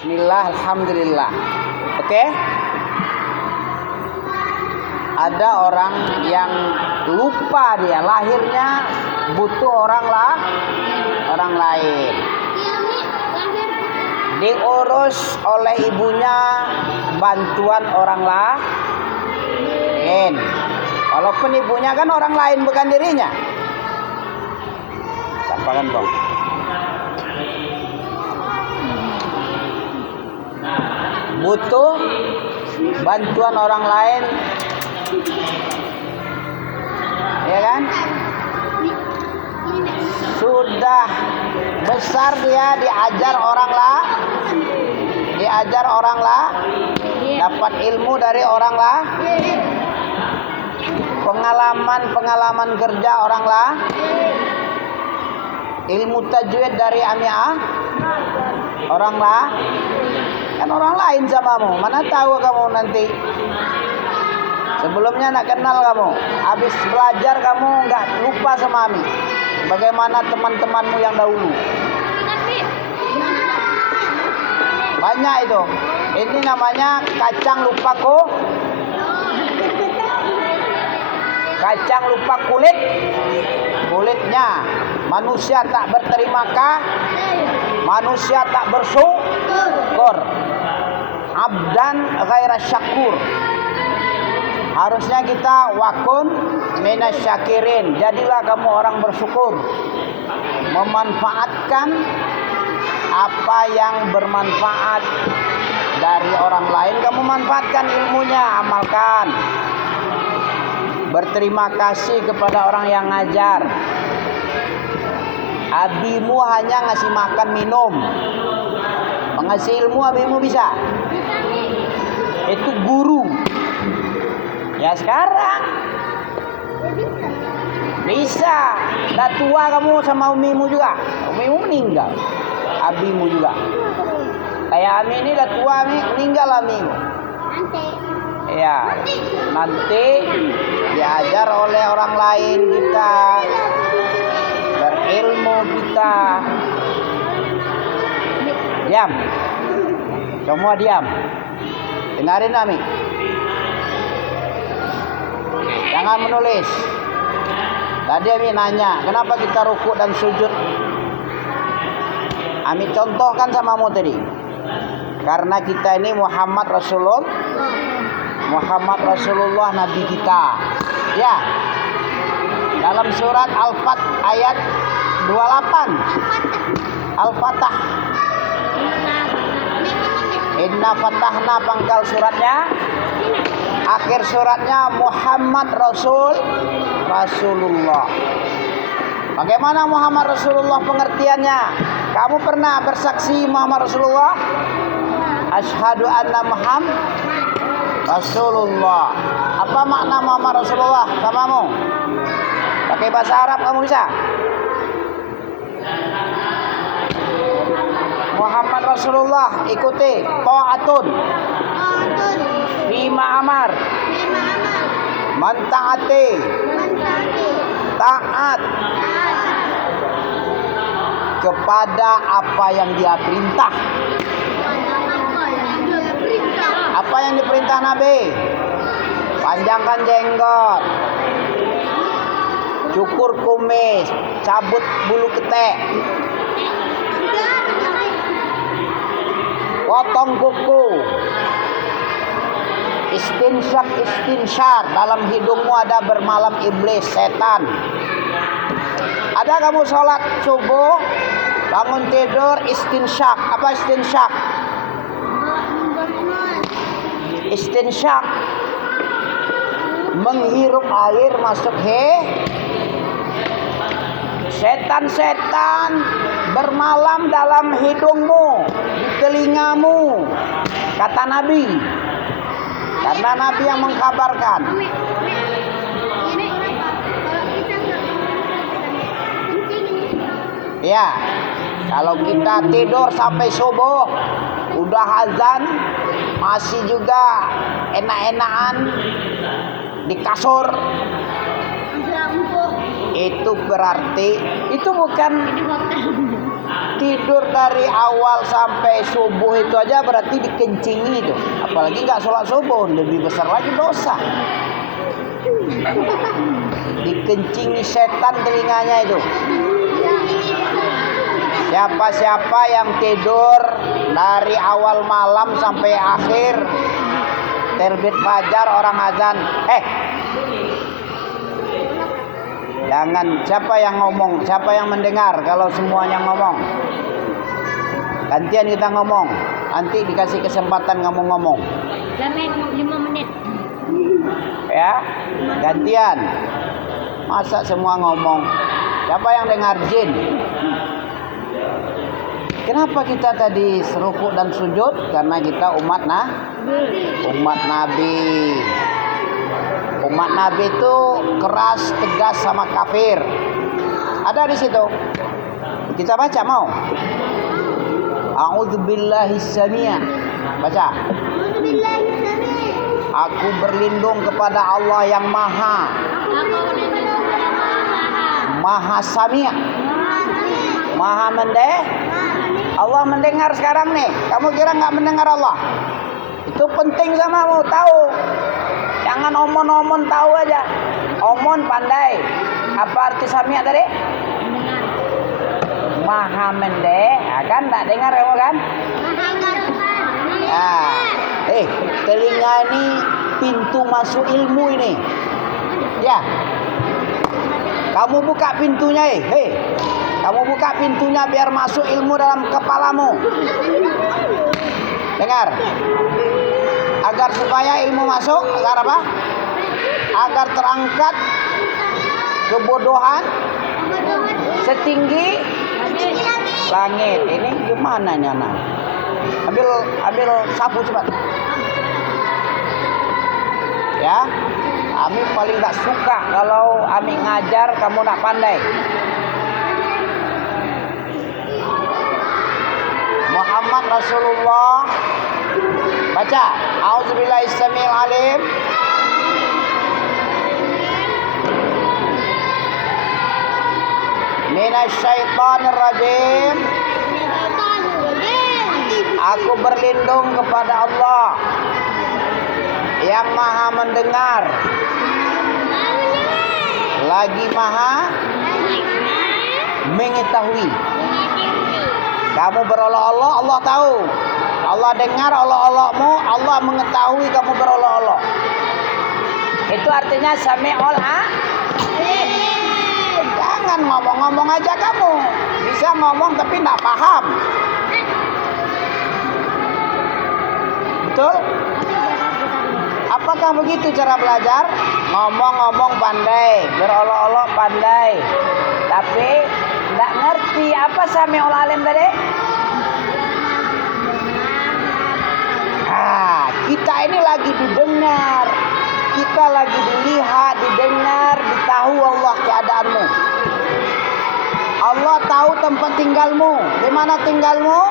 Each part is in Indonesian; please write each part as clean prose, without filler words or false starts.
Bismillah, alhamdulillah. Oke? Ada orang yang lupa dia lahirnya butuh orang lain. Diurus oleh ibunya bantuan orang lain. Walaupun ibunya kan orang lain bukan dirinya. Capakan dong. Butuh bantuan orang lain, ya kan? Sudah besar dia diajar orang lah, dapat ilmu dari orang lah, pengalaman kerja orang lah, ilmu tajwid dari amiah orang lah. Kan orang lain samamu, mana tahu kamu nanti sebelumnya nak kenal kamu, habis belajar kamu nggak lupa sama Ami. Bagaimana teman-temanmu yang dahulu? Banyak itu. Ini namanya kacang lupa kacang lupa kulitnya. Manusia tak berterima kasih, manusia tak bersyukur. Abdan ghaira syakur. Harusnya kita wakun minasyakirin. Jadilah kamu orang bersyukur. Memanfaatkan apa yang bermanfaat dari orang lain, kamu manfaatkan ilmunya, amalkan. Berterima kasih kepada orang yang ngajar. Abimu hanya ngasih makan minum, mengasih ilmu abimu bisa. Itu guru. Ya sekarang bisa. Dah tua kamu sama umimu juga. Umimu meninggal, abimu juga. Kayak Ami ini dah tua, meninggal abimu. Ya, nanti diajar oleh orang lain kita, berilmu kita. Diam, semua diam. Dengarin Ami. Jangan menulis. Tadi Ami nanya, kenapa kita rukuk dan sujud? Ami contohkan samamu tadi. Karena kita ini Muhammad Rasulullah Nabi kita. Ya. Dalam surat Al-Fat ayat 28. Al-Fatah. Inna fatahna pangkal suratnya. Akhir suratnya Muhammad Rasulullah. Bagaimana Muhammad Rasulullah pengertiannya? Kamu pernah bersaksi Muhammad Rasulullah? Asyhadu anna Muhammad Rasulullah. Apa makna Muhammad Rasulullah samamu? Pakai bahasa Arab kamu bisa? Muhammad Rasulullah ikuti ta'atun fima amar, mantaati taat kepada apa yang dia perintah. Apa yang diperintah Nabi? Panjangkan jenggot, cukur kumis, cabut bulu ketek, potong kuku, istinsyar, dalam hidungmu ada bermalam iblis, setan. Ada kamu sholat subuh, bangun tidur, istinsyak. Apa istinsyak? Istinsyak menghirup air masuk setan-setan bermalam dalam hidungmu, di telingamu, kata Nabi. Karena Nabi yang mengkabarkan. Ya, kalau kita tidur sampai subuh, udah azan, masih juga enak-enakan di kasur, itu berarti itu bukan tidur dari awal sampai subuh itu aja berarti dikencingi itu. Apalagi nggak sholat subuh, lebih besar lagi dosa. Dikencingi setan telinganya itu. Siapa-siapa yang tidur dari awal malam sampai akhir terbit fajar orang azan, jangan, siapa yang ngomong, siapa yang mendengar kalau semuanya ngomong? Gantian kita ngomong. Nanti dikasih kesempatan kamu ngomong. 5 menit. Ya, gantian. Masa semua ngomong? Siapa yang dengar jin? Kenapa kita tadi serukuk dan sujud? Karena kita umat Nabi. Umat Nabi itu keras, tegas sama kafir. Ada di situ. Kita baca mau? A'udzubillahi samia. Baca. Aku berlindung kepada Allah yang Maha. Maha Samia. Maha Allah mendengar sekarang nih. Kamu kira nggak mendengar Allah? Itu penting samamu tahu. Jangan omon-omon tahu aja. Omon pandai. Apa arti Samia tadi? Maha kan tak dengar kamu kan? Telinga ini pintu masuk ilmu ini. Ya. Kamu buka pintunya, Kamu buka pintunya biar masuk ilmu dalam kepalamu. Dengar. Agar supaya ilmu masuk, agar apa? Agar terangkat kebodohan setinggi langit. Ini gimana nih anak? Ambil sapu cepat. Ya, Ami paling gak suka kalau Ami ngajar kamu nak pandai. Muhammad Rasulullah. Baca. A'udzubillahi samil alim. Minasyaitonir rajim. Aku berlindung kepada Allah yang Maha mendengar, lagi Maha mengetahui. Kamu berolok-olok, Allah tahu. Allah dengar olok-olokmu, Allah mengetahui kamu berolok-olok. Itu artinya Sami'ul Alim. Jangan ngomong-ngomong aja kamu. Bisa ngomong tapi tidak paham. Betul? Apakah begitu cara belajar? Ngomong-ngomong pandai, berolok-olok pandai, tapi tidak ngerti apa Sami'ul Alim tadi? Kita ini lagi didengar, kita lagi dilihat, didengar, ditahu Allah keadaanmu. Allah tahu tempat tinggalmu, di mana tinggalmu.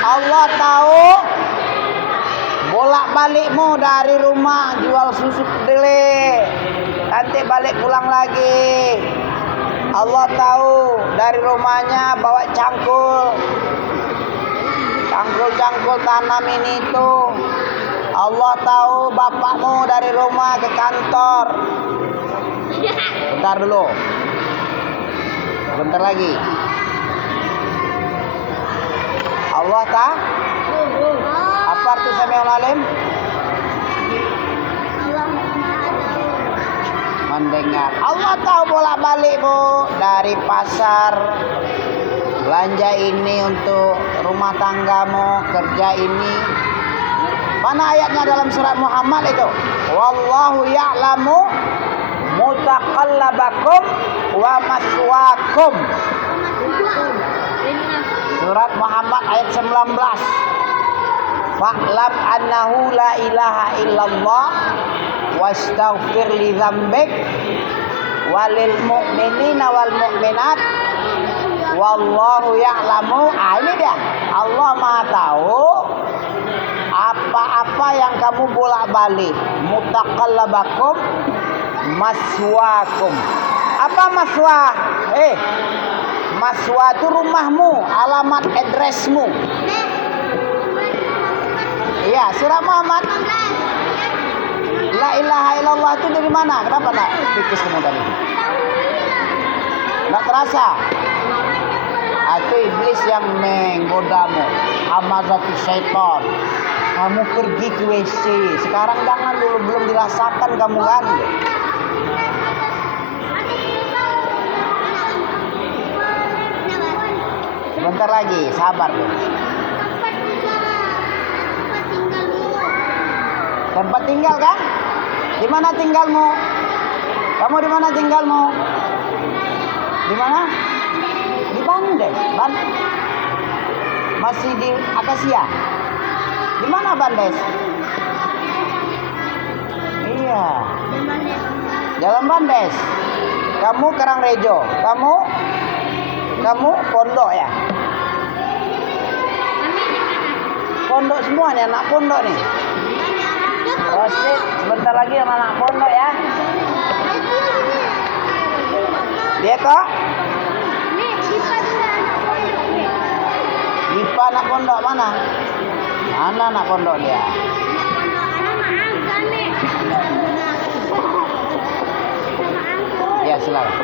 Allah tahu bolak-balikmu dari rumah jual susu kedelai, nanti balik pulang lagi. Allah tahu dari rumahnya bawa cangkul tanam ini itu. Allah tahu bapakmu dari rumah ke kantor. Bentar dulu. Bentar lagi. Allah tahu. Apa arti Sami'ul Alim? Mendengar. Allah tahu bolak-balikmu dari pasar, belanja ini untuk rumah tanggamu, kerja ini. Mana ayatnya dalam surat Muhammad itu? Wallahu ya'lamu mutaqallabakum wa maswaakum. Surat Muhammad ayat 19. Fa'lam annahu la ilaha illallah wastaghfir li dzambik walil mu'minina wal mu'minat wallahu ya'lamu. Ini dia. Allah Maha tahu apa-apa yang kamu bolak-balik. Mutaqallabakum maswaakum. Apa maswah? Maswa itu rumahmu, alamat addressmu. Iya, surat Muhammad. La ilaha illallah itu dari mana? Kenapa nak pipis kamu tadi? Nggak terasa? Itu iblis yang menggodamu. Hamazatu syaitan. Kamu pergi ke WC. Sekarang jangan dulu, belum dirasakan kamu kan? Sebentar lagi, sabar dulu. Tempat tinggal kan? Di mana tinggalmu? Kamu di mana tinggalmu? Di mana? Di Bandes. Masih di Akasia. Di mana Bandes? Iya. Jalan Bandes. Kamu Karangrejo. Kamu pondok ya? Pondok semua nih, anak pondok nih. Rosid, sebentar lagi sama anak pondok ya. Dia kok? Dipa anak pondok mana? Mana anak pondok dia? Ya silakan.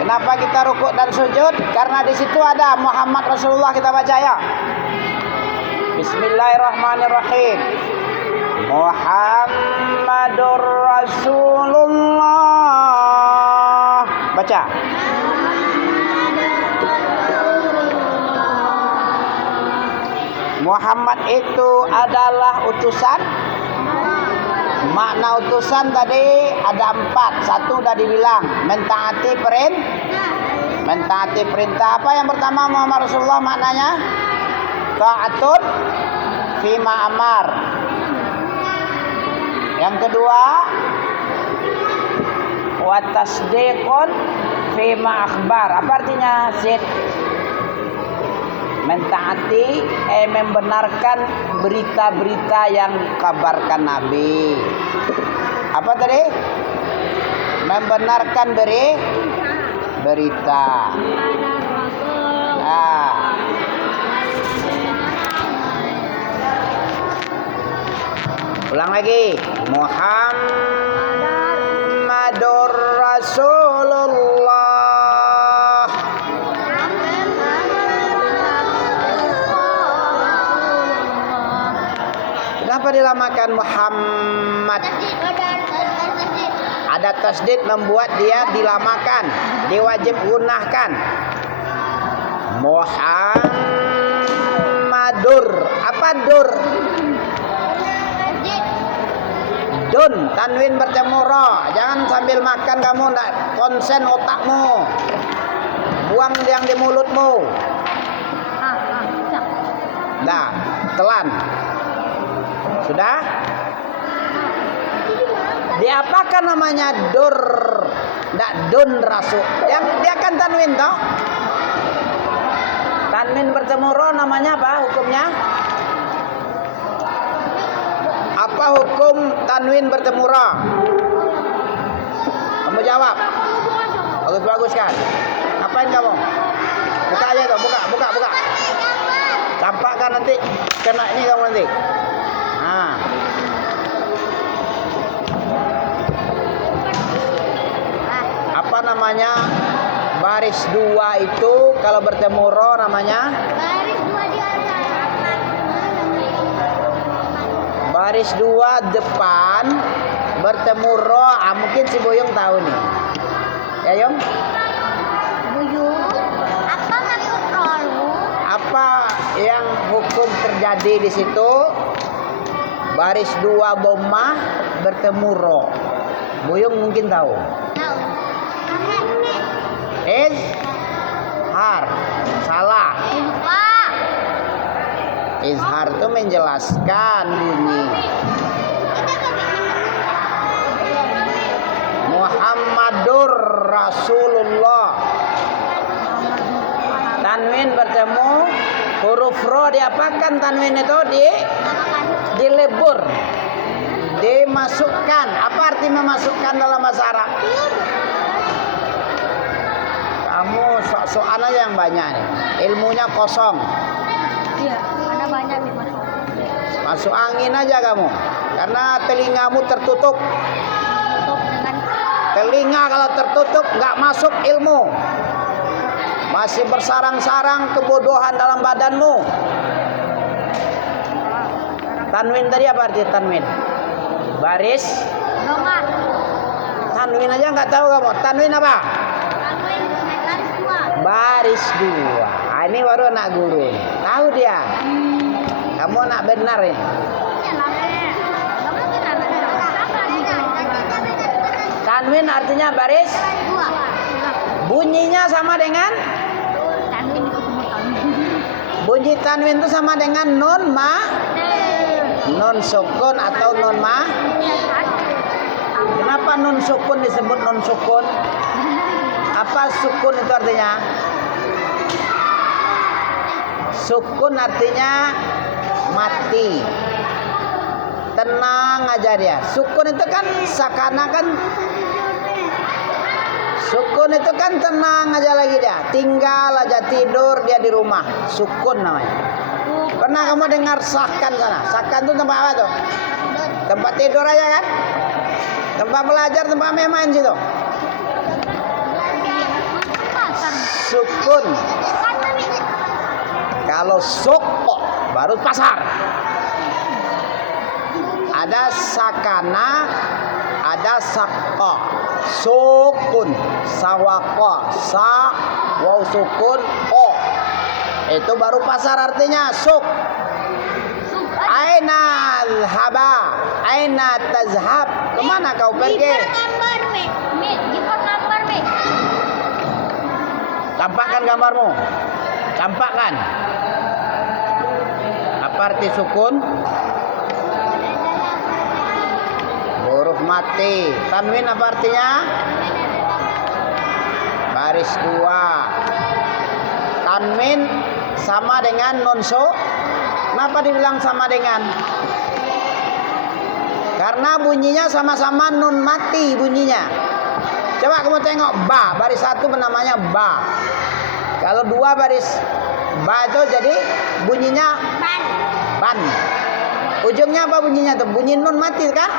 Kenapa kita rukuk dan sujud? Karena di situ ada Muhammad Rasulullah, kita baca ya. Bismillahirrahmanirrahim. Muhammadur Rasulullah. Baca. Muhammad itu adalah utusan. Makna utusan tadi ada 4. Satu udah dibilang, mentaati perintah. Apa yang pertama Muhammad Rasulullah maknanya? Ta'atun fima amar. Yang kedua, wa tasdiqun fima akhbar. Apa artinya? Mentaati, membenarkan berita-berita yang dikabarkan Nabi. Apa tadi? Membenarkan berita. Nah. Ulang lagi. Muhammadur Rasulullah. Kenapa dilamakan Muhammad? Ada tasdid membuat dia dilamakan, diwajib gunahkan. Muhammadur. Apa dur? Dun, tanwin bertemu ro. Jangan sambil makan kamu ndak konsen otakmu. Buang yang di mulutmu. Nah, telan. Sudah? Diapakan namanya dur? Ndak dun rasul. Yang dia kan tanwin toh? Tanwin bertemu ro namanya apa hukumnya? Apa hukum tanwin bertemu ra? Kamu jawab. Bagus kan? Apain kamu? Buka aja tuh, buka. Campakkan nanti kena ini kamu nanti. Nah. Apa namanya? Baris 2 itu kalau bertemu ra namanya? Baris 2 depan bertemu ro. Mungkin si Boyong tahu nih. Ya Yong? Buyung, apa maksud rolu? Apa yang hukum terjadi di situ? Baris 2 dhammah bertemu ro. Boyong mungkin tahu. Tahu. Izhar. Salah. Lupa. Izhar itu menjelaskan bunyi. Muhammadur Rasulullah. Tanwin bertemu huruf ro, diapakan tanwin itu? Dilebur. Dimasukkan. Apa arti memasukkan dalam bahasa Arab? Kamu sok-sokan aja yang banyak nih. Ilmunya kosong. Iya, mana banyak dimasuk. Masuk angin aja kamu. Karena telingamu tertutup. Tutup dengan Telinga kalau tertutup nggak masuk ilmu. Masih bersarang-sarang kebodohan dalam badanmu. Tanwin tadi apa arti tanwin? Baris. dongan. Tanwin aja nggak tahu kamu. Tanwin apa? Tanwin garis dua. Baris dua. Ah, ini baru anak guru. Tahu dia. Kamu anak benar ya. Tanwin artinya baris. Dua. Bunyinya sama dengan Tanwin ketemu tanwin. bunyi tanwin itu sama dengan non sukun atau non ma. Kenapa non sukun disebut non sukun? Apa sukun itu artinya? Sukun artinya mati. Tenang aja dia. Sukun itu kan seakan-akan sukun itu kan tenang aja lagi dia. Tinggal aja tidur dia di rumah. Sukun namanya. Pernah kamu dengar sakan sana? Sakan itu tempat apa tuh? Tempat tidur aja kan? Tempat belajar, tempat main situ. Sukun. Kalau soko baru pasar. Ada sakana, ada sakko. Sukun, sawako, sa, waw sukun, o. Itu baru pasar artinya suk. Aina haba, aina tazhab. Kemana kau pergi? Tampakkan gambarmu. Tampakkan. Apa arti sukun? Huruf mati. Tanwin apa artinya? Baris dua. Tanwin sama dengan non so. Kenapa dibilang sama dengan? Karena bunyinya sama-sama nun mati bunyinya. Coba kamu tengok ba, baris satu namanya ba. Kalau dua baris ba itu jadi bunyinya ban. Ujungnya apa bunyinya tuh? Bunyi nun mati kan?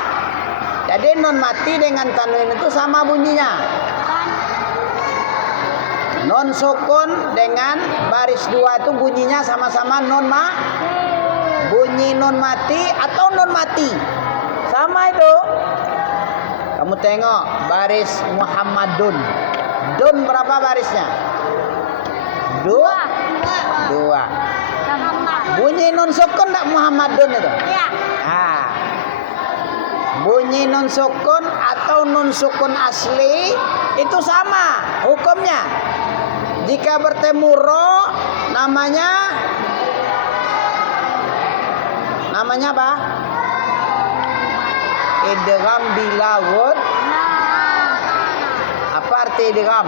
Jadi nun mati dengan tanwin itu sama bunyinya. Non sukun dengan baris dua itu bunyinya sama-sama non ma. Bunyi non mati atau non mati. Sama itu. Kamu tengok baris Muhammadun. Dun berapa barisnya? Dua. Bunyi non sukun enggak Muhammadun itu? Iya. Ah. Bunyi non sukun atau non sukun asli itu sama hukumnya. Jika bertemu ro namanya apa? Idgham bila wud. Apa arti idgham?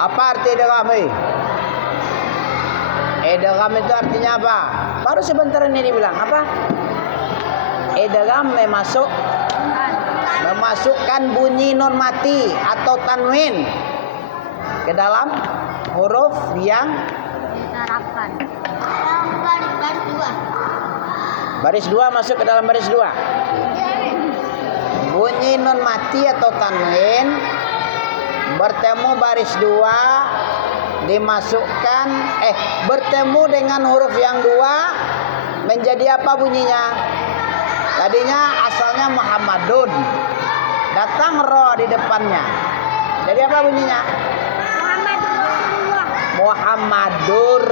Apa arti idgham? Idgham itu artinya apa? Baru sebentar ini dibilang apa? Idgham memasukkan bunyi non mati atau tanwin ke dalam huruf yang Diterapkan. baris dua masuk ke dalam baris dua. Bunyi non mati atau tanwin bertemu baris dua dimasukkan bertemu dengan huruf yang dua menjadi apa bunyinya? Tadinya asalnya Muhammadun. Datang ro di depannya. Jadi apa bunyinya? Muhammadur.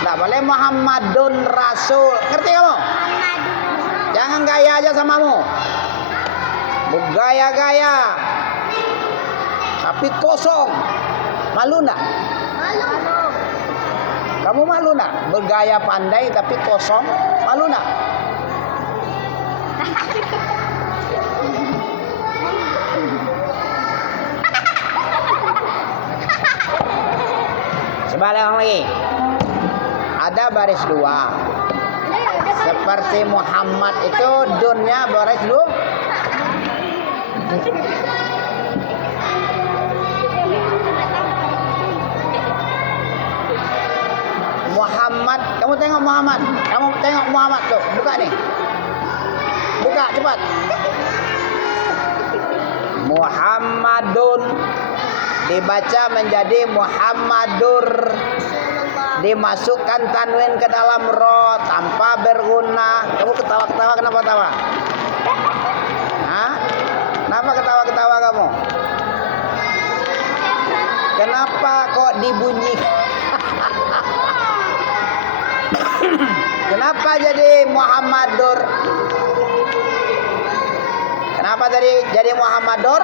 Tidak boleh Muhammadun Rasul. Ngerti kamu? Jangan gaya aja samamu. Bergaya-gaya. Tapi kosong. Malu enggak? Malu. Kamu malu enggak? Bergaya pandai tapi kosong. Malu enggak? Sebalik lagi. Ada baris dua. Seperti Muhammad itu dunnya Boris dulu. Muhammad, kamu tengok Muhammad. Kamu tengok Muhammad tuh. Buka nih. Buka cepat. Muhammadun dibaca menjadi Muhammadur. Dimasukkan tanwin ke dalam ro tanpa berguna. Kamu ketawa-ketawa, kenapa ketawa? Hah? Kenapa ketawa-ketawa kamu? Kenapa kok dibunyi? Kenapa jadi Muhammadur? Kenapa jadi Muhammadur?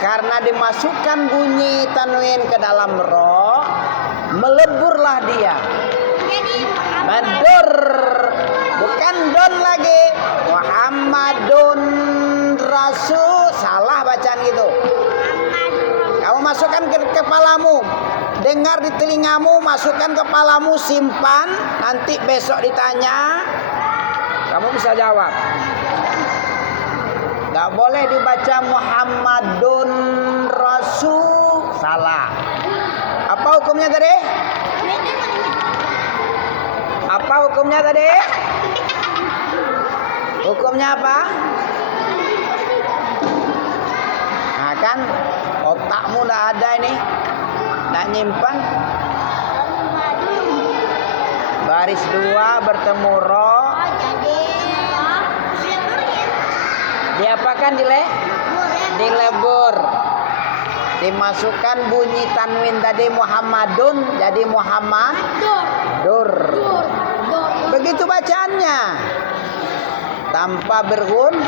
Karena dimasukkan bunyi tanwin ke dalam ro, meleburlah dia. Madur, bukan don lagi. Muhammadun Rasul, salah bacaan gitu. Kamu masukkan ke kepalamu, dengar di telingamu, masukkan kepalamu, simpan. Nanti besok ditanya, kamu bisa jawab. Gak boleh dibaca Muhammadun Rasul, salah. Apa hukumnya tadi? Apa hukumnya tadi? Hukumnya apa? Nah kan otakmu udah ada ini, nak nyimpan. Baris 2 bertemu ro. Diapakan dilebur. Dimasukkan bunyi tanwin tadi Muhammadun jadi Muhammad Dur. Begitu bacaannya. Tanpa bergun.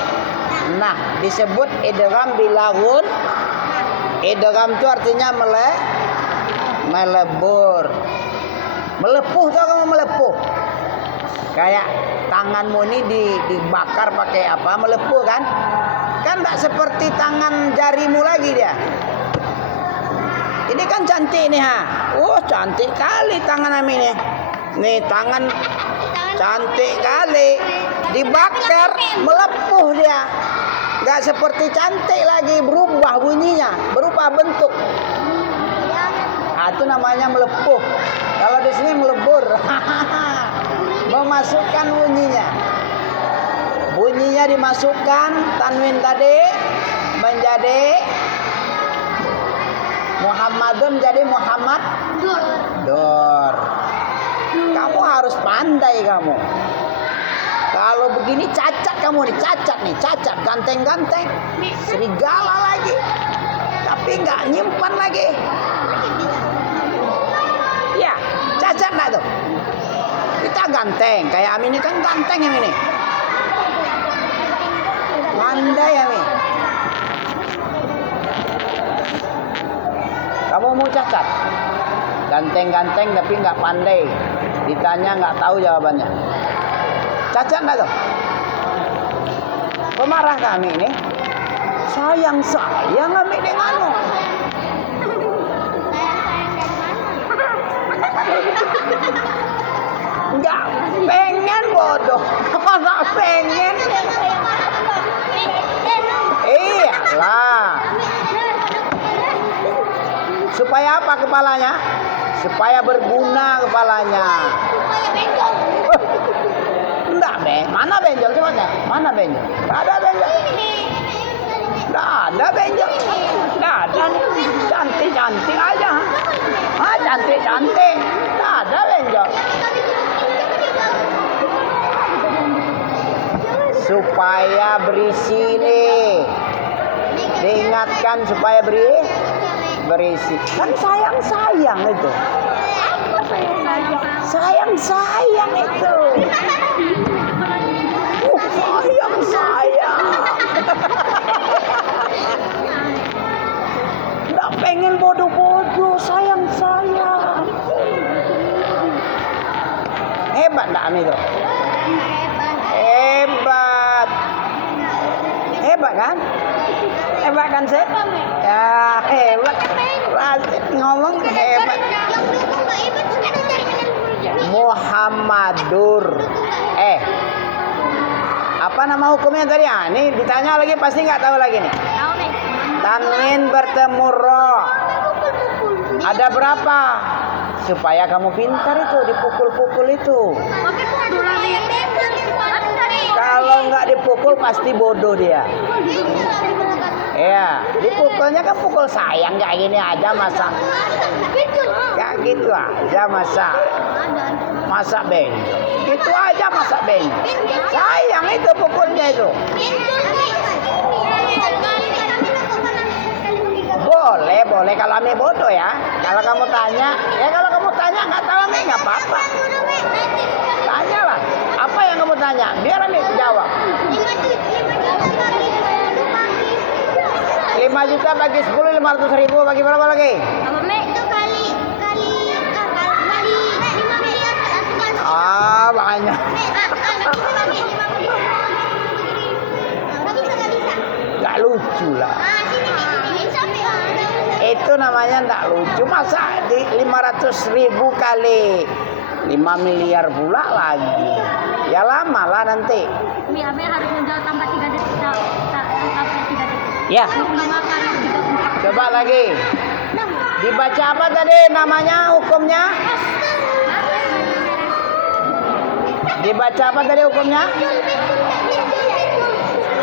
Nah, disebut idgham bilagun. Idgham itu artinya melebur. Melepuh, tau kamu melepuh? Kayak tanganmu ini dibakar pakai apa? Melepuh kan? Kan enggak seperti tangan jarimu lagi dia. Ini kan cantik nih ha. Cantik kali tangan Ami nih. Nih tangan cantik kali. Dibakar melepuh dia. Enggak seperti cantik lagi, berubah bunyinya, berubah bentuk. Itu namanya melepuh. Kalau di sini melebur. Memasukkan bunyinya. Bunyinya dimasukkan tanwin tadi menjadi Muhammadun jadi Muhammad Dur. Kamu harus pandai kamu. Kalau begini cacat kamu nih, cacat ganteng-ganteng. Serigala lagi. Tapi nggak nyimpan lagi. Ya, cacat nggak tuh? Kita ganteng, kayak Ami ini kan ganteng yang ini. Pandai Ami. Kamu mau cacat? Ganteng-ganteng tapi nggak pandai. Ditanya nggak tahu jawabannya. Cacat nggak tuh? Pemarah kami ini. Sayang Ami denganmu. Enggak pengen bodoh. Enggak pengen. Iyalah. Supaya apa kepalanya? Supaya berguna kepalanya. Enggak, mana benjol coba? Mana benjol? Enggak ada benjol. Enggak ada benjol. Enggak ada nih. Cantik-cantik aja. Cantik-cantik. Enggak ada benjol. Supaya berisi nih. Diingatkan supaya berisi. Kan sayang itu. Sayang itu. Sayang. Nggak pengen bodoh-bodoh. Sayang. Hebat nggak Ami tuh? Hebat kan? Hebat kan Seth? Ya hebat. Rasid ngomong hebat. Muhammadur. Apa nama hukumnya tadi? Ini ditanya lagi pasti nggak tahu lagi nih. Tahu nih. Tanwin bertemu ro. Ada berapa? Supaya kamu pintar itu, dipukul-pukul itu. Pakai pukul lagi. Kalau nggak dipukul pasti bodoh dia. Ya, dipukulnya kan pukul sayang kayak gini aja masa. Kayak gitu aja masa. Masa benjol. Gitu aja masa benjol. Sayang itu pukulnya itu. Boleh kalau Ami bodoh ya. Kalau kamu tanya nggak tahu Ami nggak apa-apa. Tanyalah. Apa yang kamu tanya? Biar Ami jawab. 5 juta bagi 10, 500.000 bagi berapa lagi? Apa Mek? Itu kali 5 miliar. Banyak. Gak lucu lah. Itu namanya nggak lucu. Masa di 500.000 kali 5 miliar pula lagi. Ya lama lah nanti. Ami harus menjawab tambah 3 detik. Tambah 3 detik. Ya. 5 kali 3. Coba lagi. Dibaca apa tadi namanya hukumnya? Dibaca apa tadi hukumnya?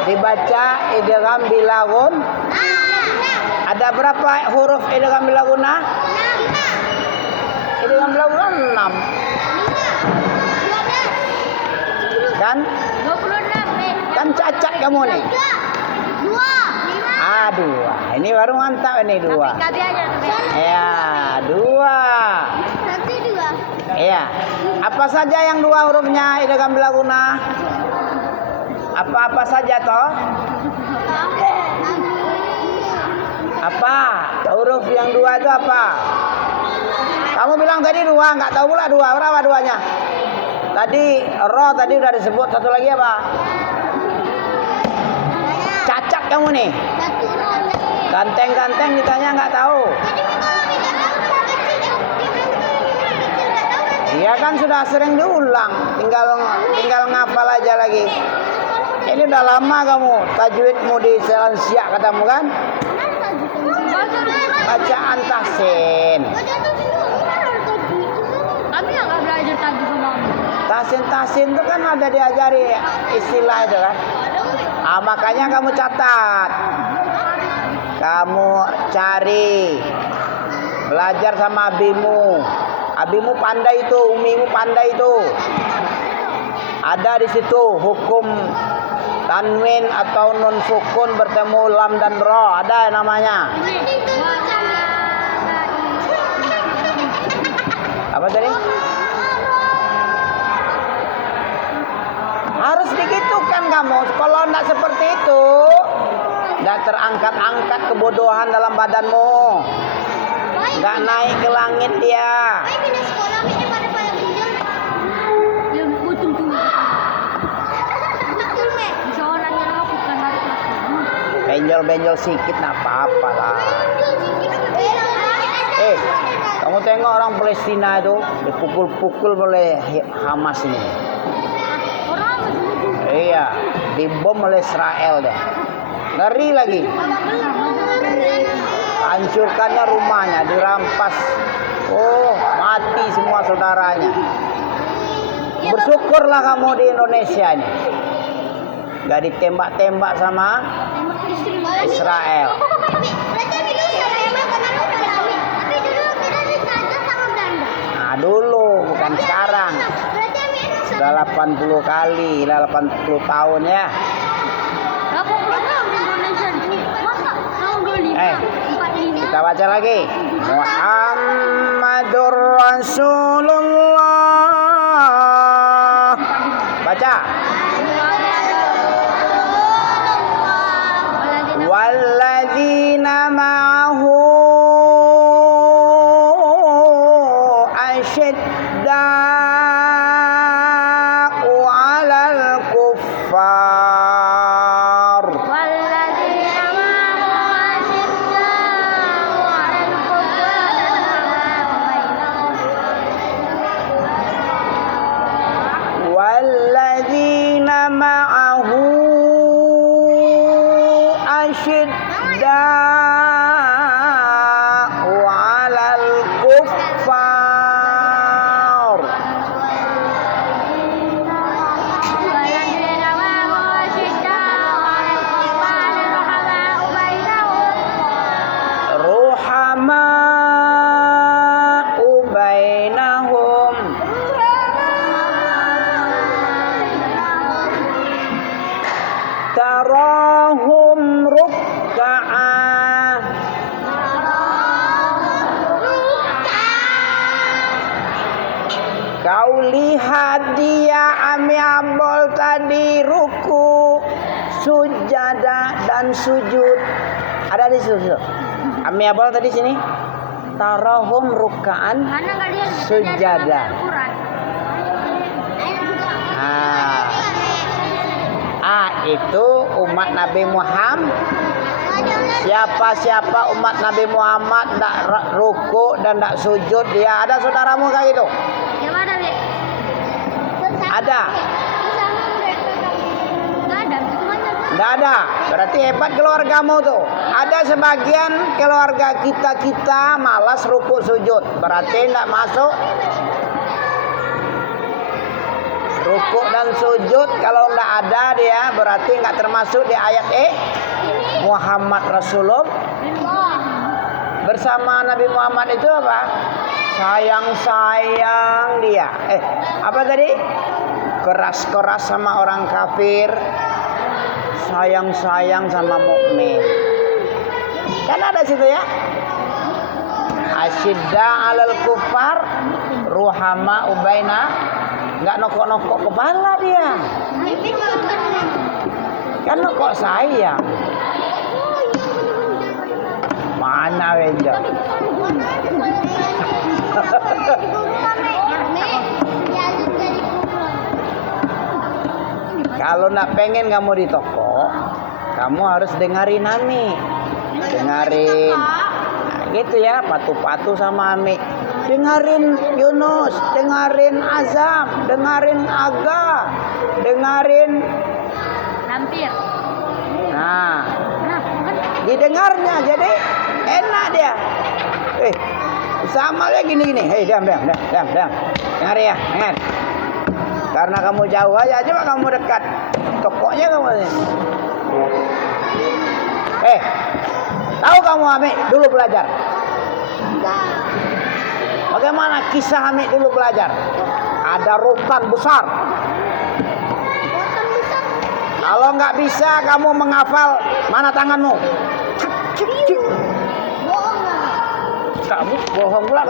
Dibaca idgham bilagun. Ada berapa huruf idgham bilaguna? Idgham bilaguna 6. Kan? 26. Kan cacat kamu nih. 2. Ini baru mantap ini 2. Tapi aja. Ya, 2. Nanti 2. Iya. Apa saja yang 2 hurufnya idgham bilaguna? Apa saja toh? Apa? Huruf yang 2 itu apa? Kamu bilang tadi 2, nggak tahu pula 2. Berapa 2-nya? Tadi ro tadi udah disebut, satu lagi apa? Cacat kamu nih. Ganteng-ganteng ditanya nggak tahu. Iya kan sudah sering diulang, tinggal ngapal aja lagi. Ini udah lama kamu tajwidmu di Selansia katamu kan? Bacaan tahsin. Kami nggak belajar tajwid sama kamu. Tahsin itu kan ada diajari istilah itu kan. Makanya kamu catat. Kamu cari belajar sama abimu. Abimu pandai itu, umimu pandai itu. Ada di situ hukum tanwin atau nun sukun bertemu lam dan ro, ada namanya. Apa tadi? Harus digitukan kamu. Kalau tidak seperti itu, tidak terangkat-angkat kebodohan dalam badanmu. Nggak naik ke langit dia. Benjol-benjol sikit nggak apa-apa lah. Kamu tengok orang Palestina itu dipukul-pukul oleh Hamas ini. Iya, dibom oleh Israel deh. Ngeri lagi. Hancurkannya rumahnya, dirampas. Mati semua saudaranya. Bersyukurlah kamu di Indonesia ini. Gak ditembak-tembak sama Israel. Nah, dulu bukan sekarang. Sudah 80 kali, 80 tahun ya. Kita baca lagi. Muhammadur Rasulullah. Baca. Walladzina ma'ahu asyidda'u 'alal kuffar. Walladzina ma'ahu asyidda'u 'alal kuffar. lihat dia Ami Abol tadi ruku, sujada dan sujud. Ada di situ. Ami Abol tadi sini. Tarahum rukaan Mana nggak dia sujada. Al-Quran. Itu umat Nabi Muhammad. Siapa umat Nabi Muhammad tak ruku dan tak sujud, dia ada saudaramu kayak gitu? Yang mana, Be? Ada. Nggak ada, semuanya. Nggak ada. Berarti hebat keluargamu tuh. Ada sebagian keluarga kita malas ruku sujud. Berarti nggak masuk. Ruku dan sujud kalau nggak ada dia berarti nggak termasuk di ayat Muhammad Rasulullah. Bersama Nabi Muhammad itu apa? Sayang dia. Apa tadi? Keras-keras sama orang kafir. Sayang sama mukmin. Kan ada situ ya. Asyidda 'alal kufar, ruhama ubaina. Enggak nokok-nokok kepala dia. Kan nokok sayang. Mana Wenjo? Kalau nak pengen kamu di toko, kamu harus dengerin Ami. Dengerin. Nah, gitu ya, patu-patu sama Ami. Dengerin Yunus, dengerin Azam, dengerin Aga, dengerin Lampir. Nah, Kan didengarnya jadi enak dia. Sama kayak gini. Diam. Dengar ya, dengar. Karena kamu jauh aja, coba kamu dekat. Tokonya kamu ini. Tahu kamu Ami dulu belajar? Bagaimana kisah Ami dulu belajar? Ada rotan besar. Kalau nggak bisa kamu menghafal, mana tanganmu? Kamu bohong pula.